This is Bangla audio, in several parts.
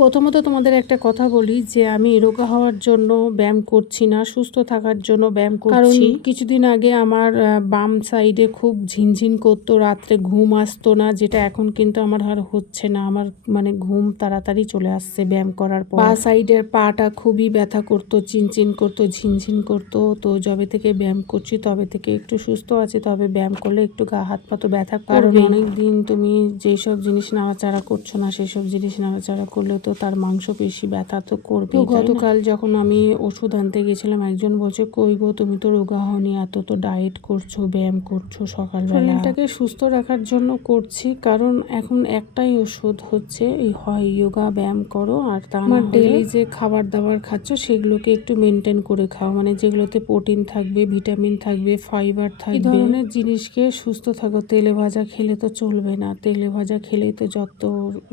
প্রথমত তোমাদের একটা কথা বলি যে আমি রোগা হওয়ার জন্য ব্যায়াম করছি না, সুস্থ থাকার জন্য ব্যায়াম করছি। কারণ কিছুদিন আগে আমার বাম সাইডে খুব ঝিনঝিন করতো, রাত্রে ঘুম আসতো না, যেটা এখন কিন্তু আমার আর হচ্ছে না। আমার মানে ঘুম তাড়াতাড়ি চলে আসছে ব্যায়াম করার পর। বা সাইডের পাটা খুবই ব্যথা করতো, চিনচিন করতো, ঝিনঝিন করতো। তো যবে থেকে ব্যায়াম করছি তবে থেকে একটু সুস্থ আছি। তবে ব্যায়াম করলে একটু গা হাত পা তো ব্যথা করবে। কারণ অনেক দিন তুমি যেসব জিনিস নাড়াচাড়া করছো না, সেসব জিনিস নাড়াচাড়া করলে তো তার মাংসপেশি ব্যথা তো করবে। তো গতকাল যখন আমি ওষুধ আনতে গেছিলাম, একজন বলছে কই গো তুমি তো রোগা হওনি, এত তো ডায়েট করছো, ব্যায়াম করছো সকালবেলা। শরীরটাকে সুস্থ রাখার জন্য করছি, কারণ এখন একটাই ওষুধ হচ্ছে এই হয় যোগা ব্যায়াম করো, আর তা না ডেইলি যে খাবার দাবার খাচ্ছ সেগুলোকে একটু মেনটেন করে খাও, মানে যেগুলোতে প্রোটিন থাকবে, ভিটামিন থাকবে, ফাইবার থাকবে, এই ধরনের জিনিসকে সুস্থ থাকো। তেলে ভাজা খেলে তো চলবে না, তেলে ভাজা খেলেই তো যত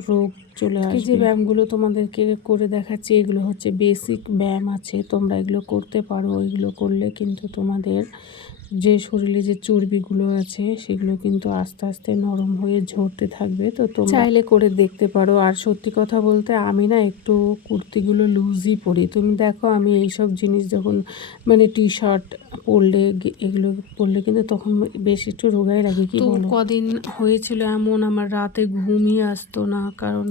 রোগ চলে আসবে। যে ব্যায়ামগুলো তোমাদেরকে করে দেখাচ্ছি এগুলো হচ্ছে বেসিক ব্যায়াম আছে, তোমরা এগুলো করতে পারো। এগুলো করলে কিন্তু তোমাদের যে শরীরে যে চর্বিগুলো আছে সেগুলো কিন্তু আস্তে আস্তে নরম হয়ে ঝরতে থাকবে। তো তোমরা চাইলে করে দেখতে পারো। আর সত্যি কথা বলতে আমি না একটু কুর্তিগুলো লুজই পরি। তুমি দেখো আমি এইসব জিনিস যখন মানে টি শার্ট পরলে, এগুলো পরলে কিন্তু তখন বেশ একটু রোগাই লাগে। কি বলো? কদিন হয়েছিল এমন আমার রাতে ঘুমই আসতো না, কারণ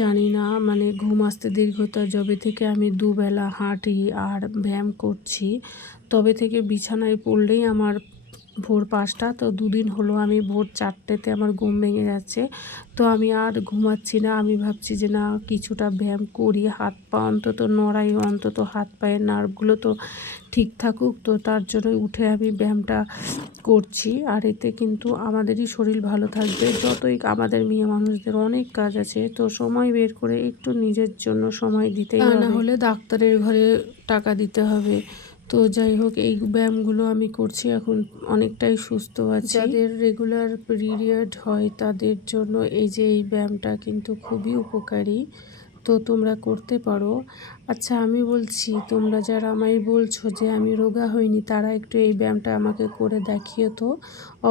জানি না, মানে ঘুম আসতে দীর্ঘতা যবে থেকে আমি দুবেলা হাঁটি আর ব্যায়াম করছি তবে থেকে বিছানায় পড়লেই আমার ভোর 5টা। তো দুদিন হলো আমি ভোর 4টেতে আমার ঘুম ভেঙে যাচ্ছে। তো আমি আর ঘুমাচ্ছি না, আমি ভাবছি যে না কিছুটা ব্যায়াম করি, হাত পা অন্তত নড়াই, অন্তত হাত পায়ের নার্ভগুলো তো ঠিক থাকুক। তো তার জন্যই উঠে আমি ব্যায়ামটা করছি। আর এতে কিন্তু আমাদেরই শরীর ভালো থাকবে। যতই আমাদের মেয়ে মানুষদের অনেক কাজ আছে, তো সময় বের করে একটু নিজের জন্য সময় দিতেই হবে, না হলে ডাক্তারের ঘরে টাকা দিতে হবে। তো যাই হোক, এই ব্যায়ামগুলো আমি করছি, এখন অনেকটাই সুস্থ আছি। যাদের রেগুলার পিরিয়ড হয় তাদের জন্য এই যে এই ব্যায়ামটা কিন্তু খুবই উপকারী, তো তোমরা করতে পারো। আচ্ছা আমি বলছি, তোমরা যারা আমায় বলছো যে আমি রোগা হইনি, তারা একটু এই ব্যায়ামটা আমাকে করে দেখিও তো।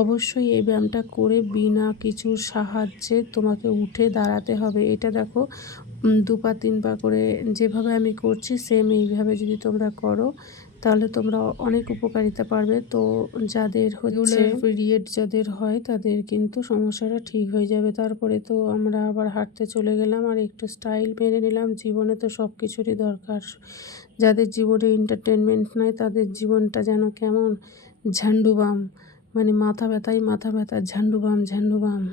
অবশ্যই এই ব্যায়ামটা করে বিনা কিছুর সাহায্যে তোমাকে উঠে দাঁড়াতে হবে। এটা দেখো 2 পা 3 পা করে যেভাবে আমি করছি সেম এইভাবে যদি তোমরা করো তাহলে তোমরা অনেক উপকারিতা পারবে। তো যাদের হচ্ছে পিরিয়ড যাদের হয় তাদের কিন্তু সমস্যাটা ঠিক হয়ে যাবে। তারপরে তো আমরা আবার হাঁটতে চলে গেলাম আর একটু স্টাইল মেনে নিলাম। জীবনে তো সব কিছুরই দরকার। যাদের জীবনে এন্টারটেনমেন্ট নাই তাদের জীবনটা যেন কেমন ঝান্ডুবাম, মানে মাথা ব্যথাই মাথা ব্যথা, ঝান্ডুবাম ঝান্ডুবাম।